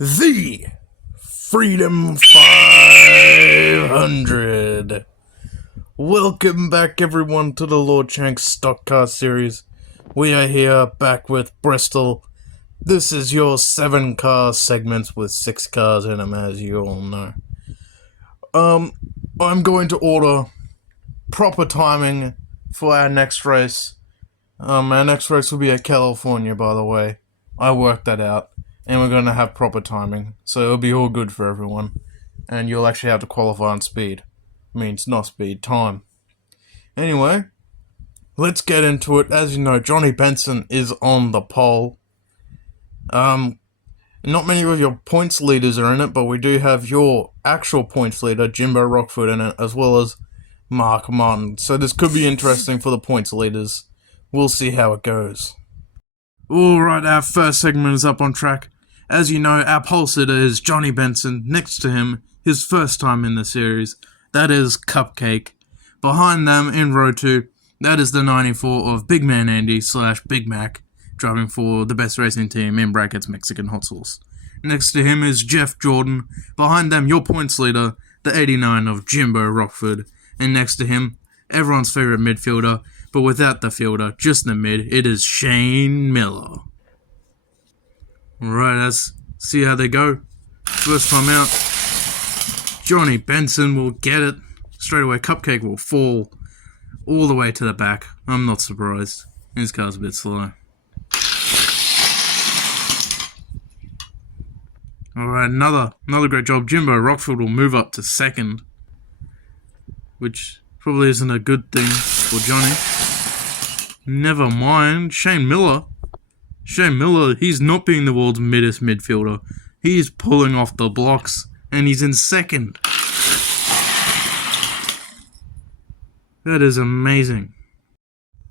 The Freedom 500. Welcome back, everyone, to the Lord Shanks Stock Car Series. We are here back with Bristol. This is your 7-car segments with 6 cars in them, as you all know. I'm going to order proper timing for our next race. Our next race will be at California, by the way. I worked that out. And we're going to have proper timing, so it'll be all good for everyone. And you'll actually have to qualify on speed. Means not speed, time. Anyway, let's get into it. As you know, Johnny Benson is on the pole. Not many of your points leaders are in it, but we do have your actual points leader, Jimbo Rockford, in it, as well as Mark Martin. So this could be interesting for the points leaders. We'll see how it goes. Alright, our first segment is up on track. As you know, our pole sitter is Johnny Benson. Next to him, his first time in the series, that is Cupcake. Behind them, in row 2, that is the 94 of Big Man Andy / Big Mac, driving for the best racing team, in brackets Mexican Hot Sauce. Next to him is Jeff Jordan. Behind them, your points leader, the 89 of Jimbo Rockford. And next to him, everyone's favourite midfielder, but without the fielder, just the mid, it is Shane Miller. Alright, let's see how they go. First time out, Johnny Benson will get it. Straight away, Cupcake will fall all the way to the back. I'm not surprised. His car's a bit slow. Alright, another great job. Jimbo Rockford will move up to second, which probably isn't a good thing for Johnny. Never mind, Shane Miller, he's not being the world's middest midfielder. He's pulling off the blocks, and he's in second. That is amazing.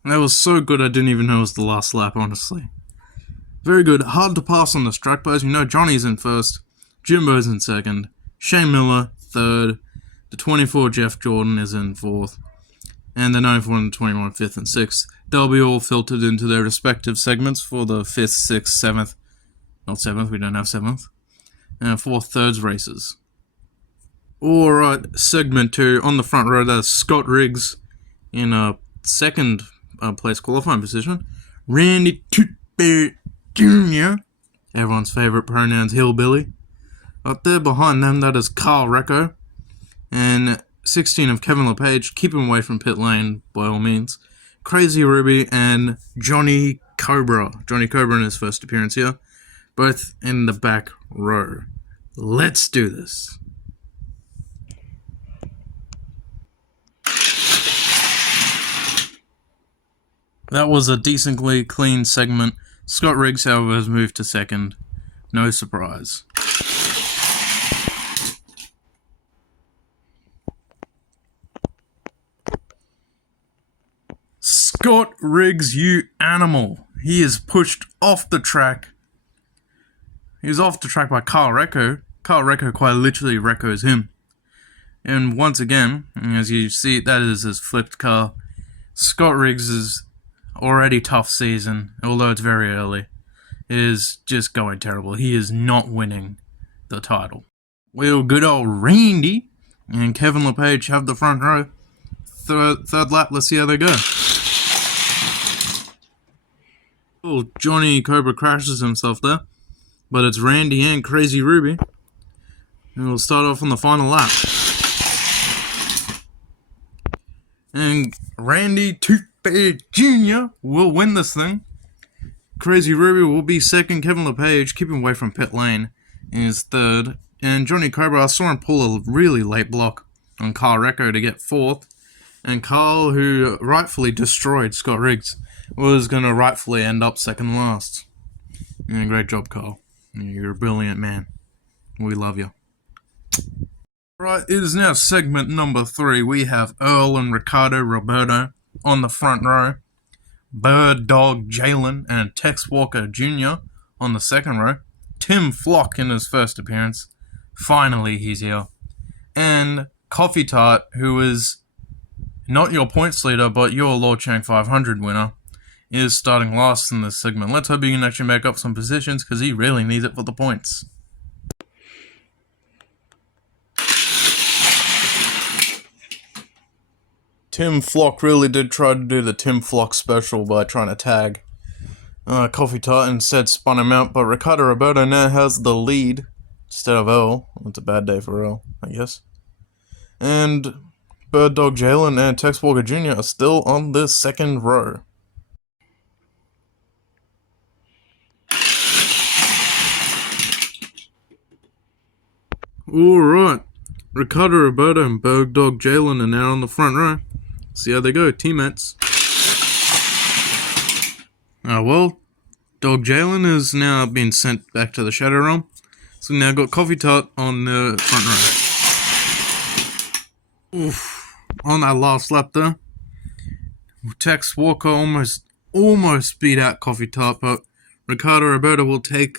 That was so good I didn't even know it was the last lap, honestly. Very good. Hard to pass on this track, but as you know, Johnny's in first, Jimbo's in second, Shane Miller third, the 24 Jeff Jordan is in fourth, and the 94 and the 21 fifth and sixth. They'll be all filtered into their respective segments for the 5th, 6th, 7th, not 7th, we don't have 7th, and 4th, 3rd races. Alright, segment 2, on the front row, that's Scott Riggs in a second place qualifying position. Randy Tootbear Jr., everyone's favourite pronouns, Hillbilly. Up there behind them, that is Carl Recco, and 16 of Kevin LePage. Keep him away from pit lane, by all means. Crazy Ruby and Johnny Cobra. Johnny Cobra in his first appearance here. Both in the back row. Let's do this. That was a decently clean segment. Scott Riggs, however, has moved to second. No surprise. Scott Riggs, you animal. He is pushed off the track. He's off the track by Carl Recco. Carl Recco quite literally Recco's him. And once again, as you see, that is his flipped car. Scott Riggs' already tough season, although it's very early, is just going terrible. He is not winning the title. Well, good old Randy and Kevin LePage have the front row. Third lap, let's see how they go. Oh, Johnny Cobra crashes himself there. But it's Randy and Crazy Ruby. And we'll start off on the final lap. And Randy Toothbear Jr. will win this thing. Crazy Ruby will be second. Kevin LePage, keeping away from pit lane, is third. And Johnny Cobra, I saw him pull a really late block on Carl Recco to get fourth. And Carl, who rightfully destroyed Scott Riggs, was going to rightfully end up second last. And great job, Carl. You're a brilliant man. We love you. Right, it is now segment number 3. We have Earl and Ricardo Roberto on the front row. Bird Dog Jalen and Tex Walker Jr. on the second row. Tim Flock in his first appearance. Finally, he's here. And Coffee Tart, who is not your points leader, but your Lord Shank 500 winner, is starting last in this segment. Let's hope he can actually make up some positions, because he really needs it for the points. Tim Flock really did try to do the Tim Flock special by trying to tag Coffee Tart, instead spun him out, but Ricardo Roberto now has the lead instead of Earl. It's a bad day for Earl, I guess. And Bird Dog Jalen and Tex Walker Jr. are still on the second row. Alright, Ricardo Roberto and Bird Dog Jalen are now on the front row. See how they go, teammates. Well, Dog Jalen has now been sent back to the Shadow Realm. So now got Coffee Tart on the front row. Oof. On that last lap there, Tex Walker almost beat out Coffee Tart, but Ricardo Roberto will take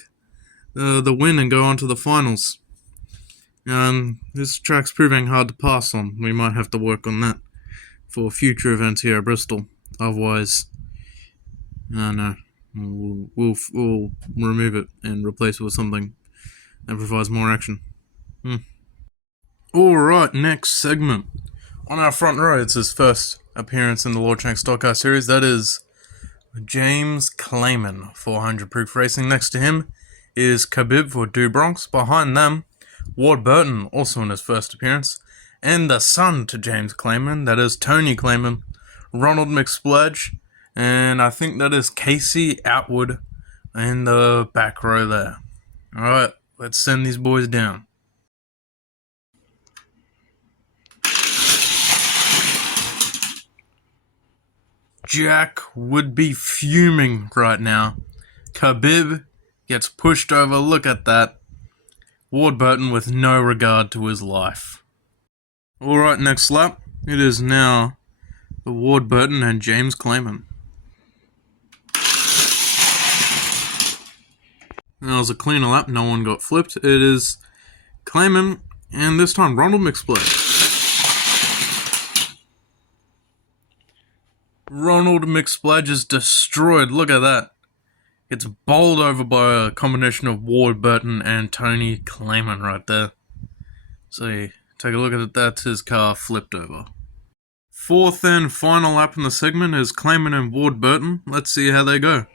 the win and go on to the finals. This track's proving hard to pass on. We might have to work on that for future events here at Bristol. Otherwise, no, we'll remove it and replace it with something that provides more action. Alright, next segment. On our front row, it's his first appearance in the Lord Shank Stock Car Series. That is James Clayman, 400 Proof Racing. Next to him is Khabib for Do Bronx. Behind them, Ward Burton, also in his first appearance. And the son to James Clayman, that is Tony Clayman, Ronald McSplurge, and I think that is Casey Outwood in the back row there. Alright, let's send these boys down. Jack would be fuming right now. Khabib gets pushed over, look at that. Ward Burton with no regard to his life. Alright, next lap. It is now Ward Burton and James Clayman. That was a cleaner lap, no one got flipped. It is Clayman, and this time Ronald McSplurge. Ronald McSplurge is destroyed, look at that. It's bowled over by a combination of Ward Burton and Tony Clayman right there. So, take a look at it, that's his car flipped over. Fourth and final lap in the segment is Clayman and Ward Burton. Let's see how they go.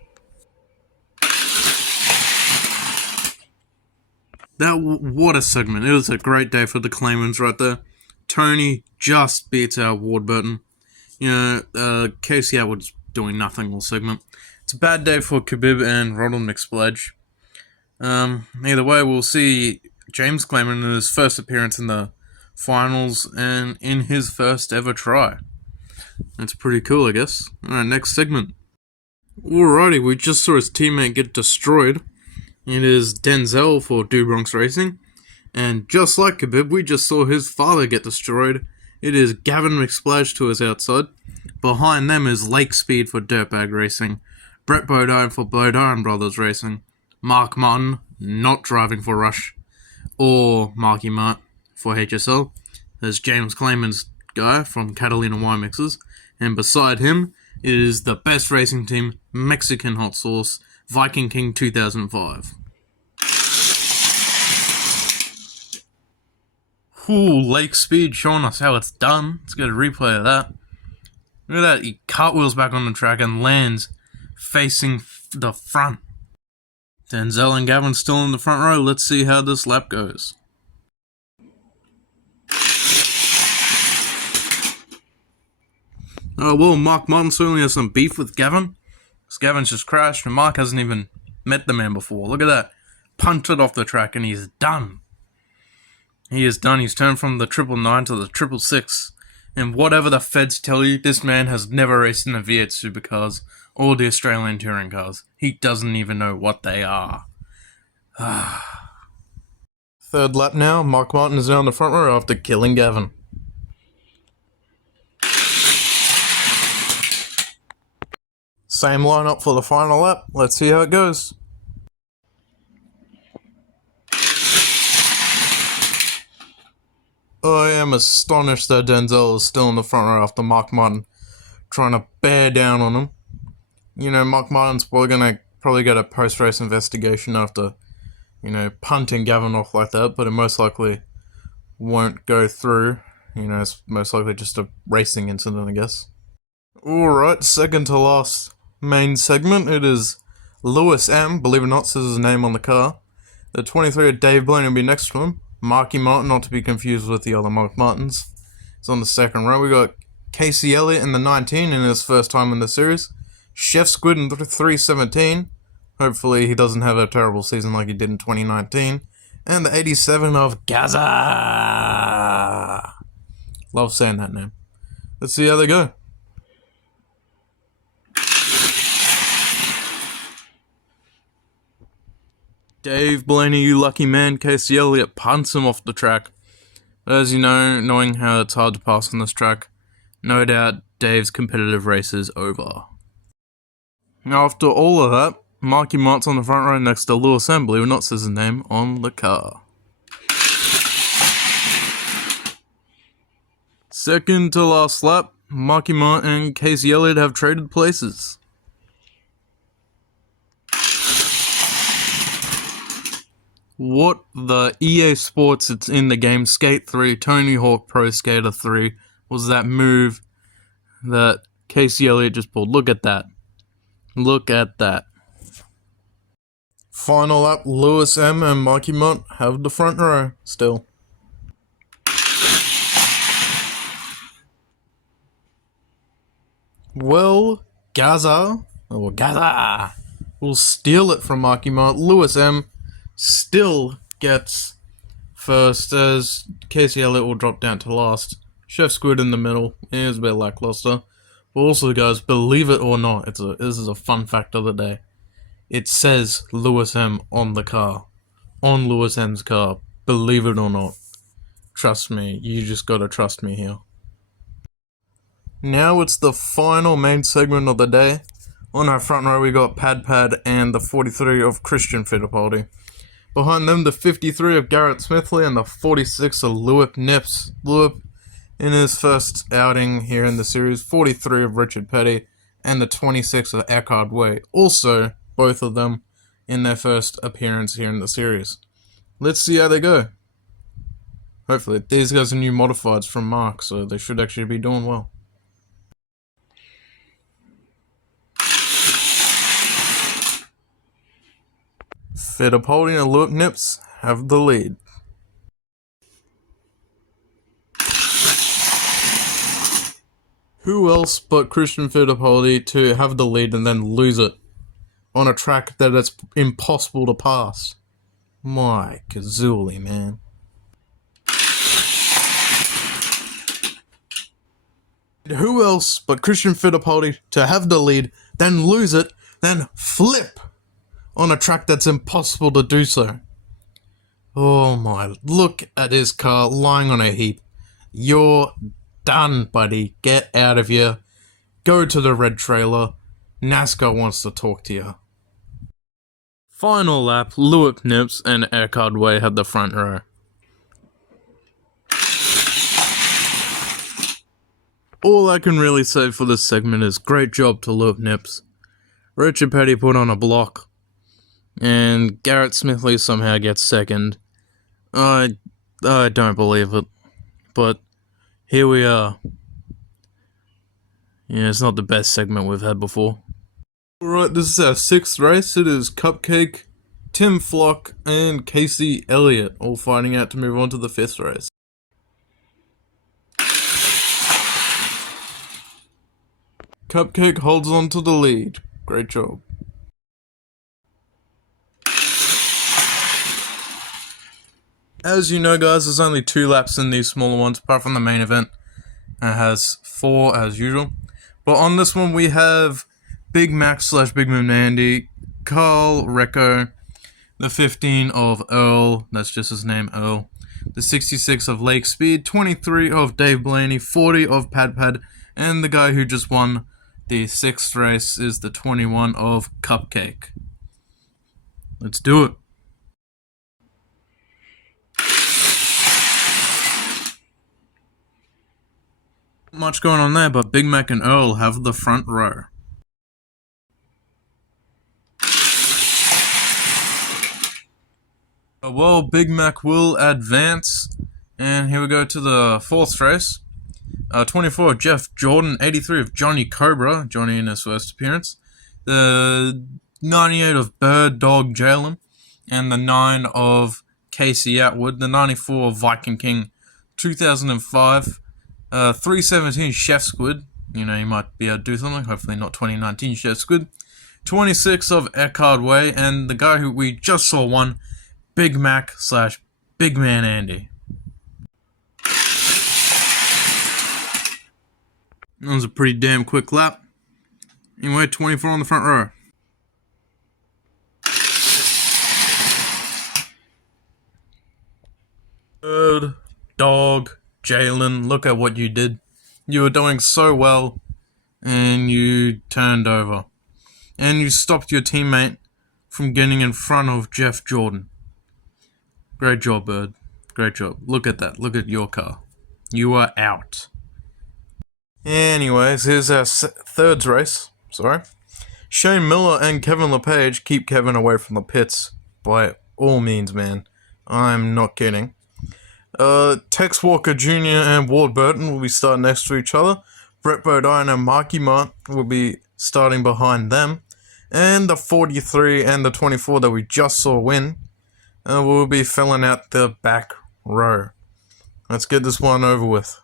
What a segment. It was a great day for the Claymans right there. Tony just beats out Ward Burton. Casey Atwood's doing nothing all segment. It's a bad day for Khabib and Ronald McSplurge. Either way, we'll see James Clayman in his first appearance in the finals and in his first ever try. That's pretty cool, I guess. Alright, next segment. Alrighty, we just saw his teammate get destroyed. It is Denzel for Do Bronx Racing. And just like Khabib, we just saw his father get destroyed. It is Gavin McSplash to his outside. Behind them is Lake Speed for Dirtbag Racing. Brett Bodine for Bodine Brothers Racing. Mark Martin, not driving for Rush. Or Marky Mart for HSL. There's James Clayman's guy from Catalina Wine Mixers. And beside him is the best racing team, Mexican Hot Sauce, Viking King 2005. Ooh, Lake Speed showing us how it's done. Let's get a replay of that. Look at that, he cartwheels back on the track and lands facing the front. Denzel and Gavin still in the front row. Let's see how this lap goes. Well, Mark Martin certainly has some beef with Gavin. Because Gavin's just crashed and Mark hasn't even met the man before. Look at that. Punted off the track and he's done. He is done. He's turned from the 999 to the 666. And whatever the feds tell you, this man has never raced in a V8 supercars or the Australian touring cars. He doesn't even know what they are. Third lap now. Mark Martin is now in the front row after killing Gavin. Same lineup for the final lap. Let's see how it goes. I am astonished that Denzel is still in the front row after Mark Martin trying to bear down on him. You know, Mark Martin's probably get a post-race investigation after, punting Gavin off like that, but it most likely won't go through. You know, it's most likely just a racing incident, I guess. Alright, second to last main segment. It is Lewis M, believe it or not, says his name on the car. The 23 of Dave Blaney will be next to him. Marky Martin, not to be confused with the other Mark Martins, is on the second row. We got Casey Elliott in the 19 in his first time in the series. Chef Squid in 317. Hopefully he doesn't have a terrible season like he did in 2019. And the 87 of Gaza. Love saying that name. Let's see how they go. Dave Blaney, you lucky man. Casey Elliott punts him off the track. But as you know, knowing how it's hard to pass on this track, no doubt Dave's competitive race is over. Now, after all of that, Marky Mart's on the front row next to Lewis M, believe it or not, says his name on the car. Second to last lap, Marky Mart and Casey Elliott have traded places. What the EA Sports, it's in the game Skate 3, Tony Hawk Pro Skater 3, was that move that Casey Elliott just pulled. Look at that. Look at that. Final lap, Lewis M and Marky Mart have the front row still. Well, Gaza will steal it from Marky Mart. Lewis M still gets first, as Casey Elliott will drop down to last. Chef Squid in the middle is a bit lackluster. But also, guys, believe it or not, this is a fun fact of the day. It says Lewis M on the car. On Lewis M's car. Believe it or not. Trust me, you just gotta trust me here. Now it's the final main segment of the day. On our front row we got Pad and the 43 of Christian Fittipaldi. Behind them the 53 of Garrett Smithley and the 46 of Lewip Nips. Lewip in his first outing here in the series, 43 of Richard Petty and the 26 of Eckhard Way. Also, both of them in their first appearance here in the series. Let's see how they go. Hopefully, these guys are new modifieds from Mark, so they should actually be doing well. Fittipaldi and Lewip Nips have the lead. Who else but Christian Fittipaldi to have the lead and then lose it on a track that it's impossible to pass? My kazoolie, man. Who else but Christian Fittipaldi to have the lead, then lose it, then flip on a track that's impossible to do so? Oh my, look at his car lying on a heap. You're done, buddy. Get out of here. Go to the red trailer. NASCAR wants to talk to you. Final lap, Lewip Nips and Eckhard Way had the front row. All I can really say for this segment is great job to Lewip Nips. Richard Petty put on a block, and Garrett Smithley somehow gets second. I don't believe it, but here we are. Yeah, it's not the best segment we've had before. Alright, this is our sixth race. It is Cupcake, Tim Flock, and Casey Elliott all fighting out to move on to the fifth race. Cupcake holds on to the lead. Great job. As you know, guys, there's only 2 laps in these smaller ones, apart from the main event. It has 4 as usual. But on this one, we have Big Mac / Big Man Mandy, Carl Recco, the 15 of Earl, that's just his name, Earl, the 66 of Lake Speed, 23 of Dave Blaney, 40 of Pad, and the guy who just won the 6th race is the 21 of Cupcake. Let's do it. Not much going on there, but Big Mac and Earl have the front row. Well, Big Mac will advance And here we go to the fourth race. 24 of Jeff Jordan, 83 of Johnny Cobra, Johnny in his first appearance. The 98 of Bird Dog Jalen, and the 9 of Casey Atwood. The 94 of Viking King, 2005. 317 Chef Squid. You know, you might be able to do something. Hopefully not 2019 Chef Squid. 26 of Eckhard Way, and the guy who we just saw won, Big Mac / Big Man Andy. That was a pretty damn quick lap. Anyway, 24 on the front row. Bird Dog Jalen, look at what you did. You were doing so well, and you turned over. And you stopped your teammate from getting in front of Jeff Jordan. Great job, Bird. Great job. Look at that. Look at your car. You are out. Anyways, here's our third race. Shane Miller and Kevin LePage. Keep Kevin away from the pits by all means, man. I'm not kidding. Tex Walker Jr. and Ward Burton will be starting next to each other. Brett Bodine and Marky Mark will be starting behind them. And the 43 and the 24 that we just saw win will be filling out the back row. Let's get this one over with.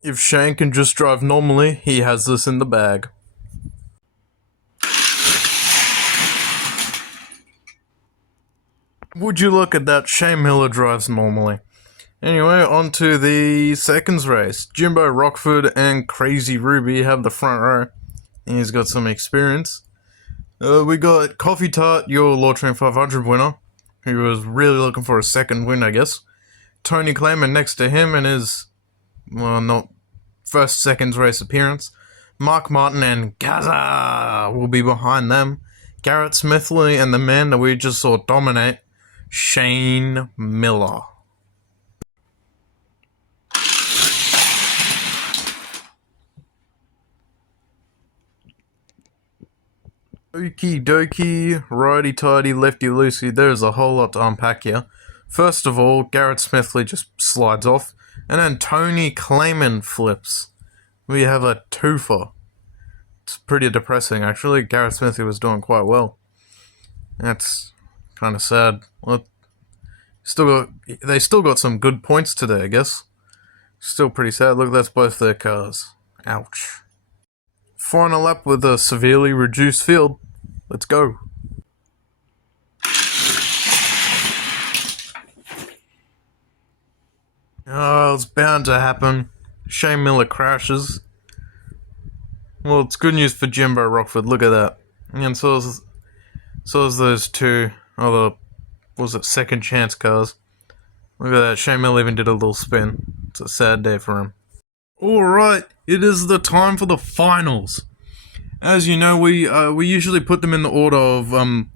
If Shane can just drive normally, he has this in the bag. Would you look at that? Shane Miller drives normally. Anyway, on to the seconds race. Jimbo Rockford and Crazy Ruby have the front row. He's got some experience. We got Coffee Tart, your Law Train 500 winner, who was really looking for a second win, I guess. Tony Clayman next to him in his, well, not first seconds race appearance. Mark Martin and Gaza will be behind them. Garrett Smithley and the man that we just saw dominate, Shane Miller. Okie dokie, righty tighty, lefty loosey, there's a whole lot to unpack here. First of all, Garrett Smithley just slides off, and then Tony Clayman flips. We have a twofer. It's pretty depressing, actually. Garrett Smithley was doing quite well. That's kind of sad. Well, they still got some good points today, I guess. Still pretty sad. Look, that's both their cars. Ouch. Final lap with a severely reduced field. Let's go. Oh, it's bound to happen. Shane Miller crashes. Well, it's good news for Jimbo Rockford. Look at that. And so is those two other, second chance cars. Look at that. Shane Miller even did a little spin. It's a sad day for him. Alright, it is the time for the finals. As you know, we usually put them in the order of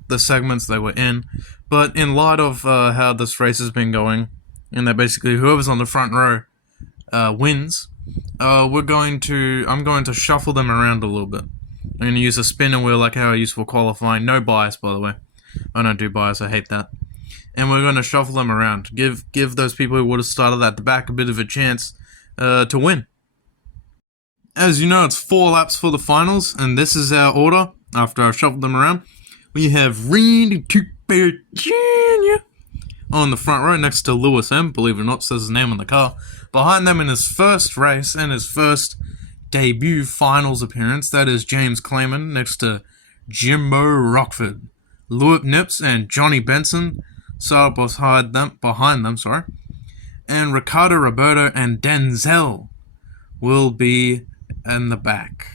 the segments they were in, but in light of how this race has been going, and that basically whoever's on the front row wins, I'm going to shuffle them around a little bit. I'm going to use a spinner wheel like how I used for qualifying. No bias, by the way. I don't do bias, I hate that. And we're going to shuffle them around. Give those people who would have started at the back a bit of a chance to win. As you know, it's 4 laps for the finals, and this is our order after I've shuffled them around. We have Randy Toothbear Jr. on the front row next to Lewis M. Believe it or not, says his name on the car. Behind them in his first race and his first debut finals appearance, that is James Clayman next to Jimbo Rockford. Lewis Nips and Johnny Benson started behind them, and Ricardo Roberto and Denzel will be in the back.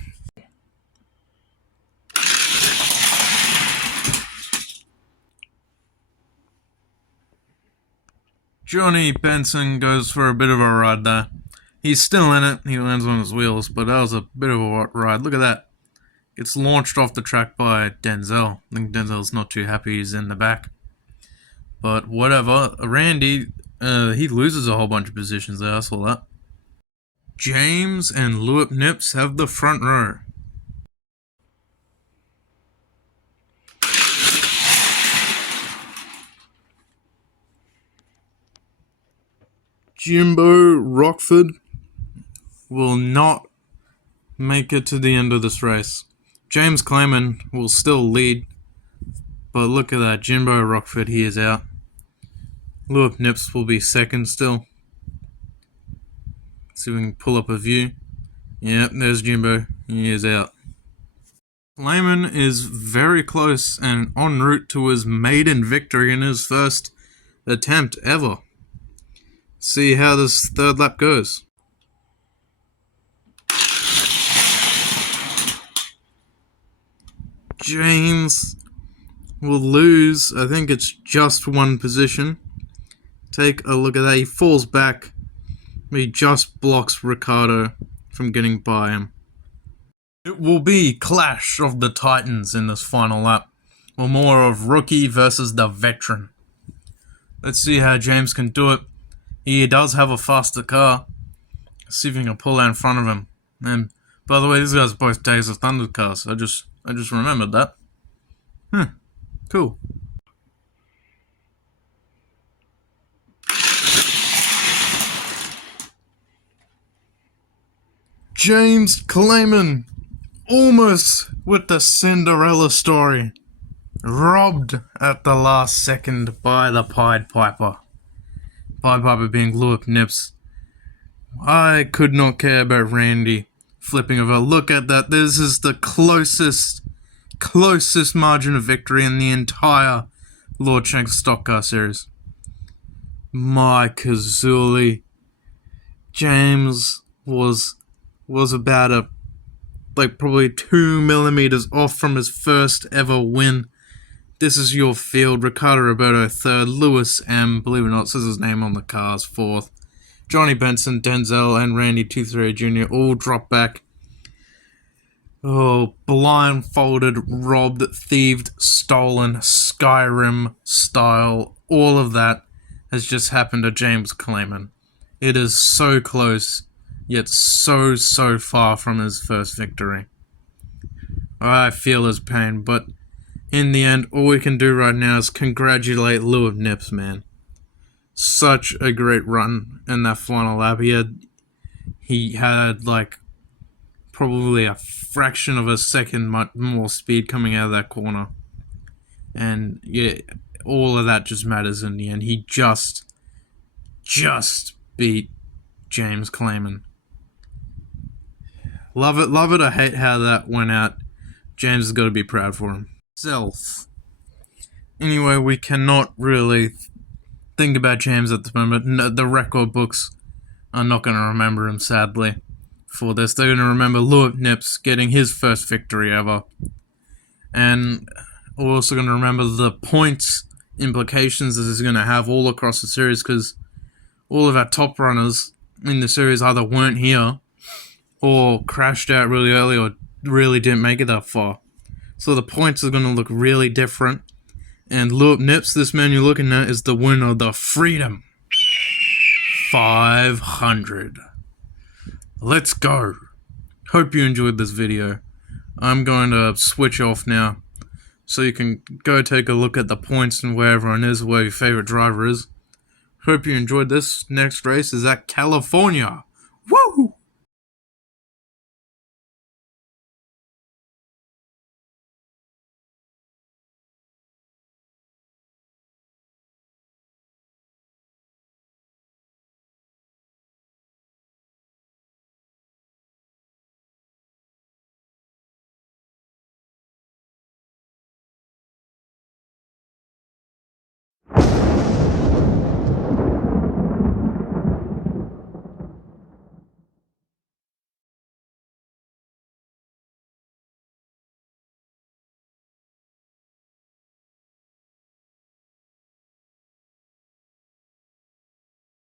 Johnny Benson goes for a bit of a ride there. He's still in it. He lands on his wheels, but that was a bit of a ride. Look at that. Gets launched off the track by Denzel. I think Denzel's not too happy he's in the back. But whatever. Randy, he loses a whole bunch of positions there. I saw that. James and Lewis Nips have the front row. Jimbo Rockford will not make it to the end of this race. James Clayman will still lead, but look at that, Jimbo Rockford, he is out. Lewis Nips will be second still. See if we can pull up a view. Yep, there's Jimbo, he is out. Clayman is very close and en route to his maiden victory in his first attempt ever. See how this third lap goes. James will lose, I think it's just one position. Take a look at that, he falls back. He just blocks Ricciardo from getting by him. It will be clash of the titans in this final lap, or more of rookie versus the veteran. Let's see how James can do it. He does have a faster car. Let's see if he can pull out in front of him. And by the way, these guys are both Days of Thunder cars. I just remembered that. Cool. James Clayman, almost with the Cinderella story, robbed at the last second by the Pied Piper. Pied Piper being Lewis Nips. I could not care about Randy flipping over. Look at that. This is the closest margin of victory in the entire Lord Shanks Stock Car Series. My Kazuli. James was about probably 2 millimeters off from his first ever win. This is your field. Ricardo Roberto third, Lewis M, believe it or not, says his name on the cars, fourth. Johnny Benson, Denzel, and Randy 238 Jr. all drop back. Oh, blindfolded, robbed, thieved, stolen, Skyrim style, all of that has just happened to James Clayman. It is so close, yet so far from his first victory. I feel his pain, but in the end, all we can do right now is congratulate Lewis Nips, man. Such a great run in that final lap. He had like probably a fraction of a second more speed coming out of that corner. And yeah, all of that just matters in the end. He just beat James Clayman. Love it or hate how that went out. James has got to be proud for him. Anyway, we cannot really think about James at the moment. No, the record books are not going to remember him, sadly, for this. They're going to remember Lewis Nips getting his first victory ever. And we're also going to remember the points implications this is going to have all across the series, because all of our top runners in the series either weren't here or crashed out really early or really didn't make it that far. So the points are going to look really different. And Lewis Nips, this man you're looking at, is the winner of the Freedom 500. Let's go. Hope you enjoyed this video. I'm going to switch off now, so you can go take a look at the points and where everyone is, where your favorite driver is. Hope you enjoyed this. Next race is at California.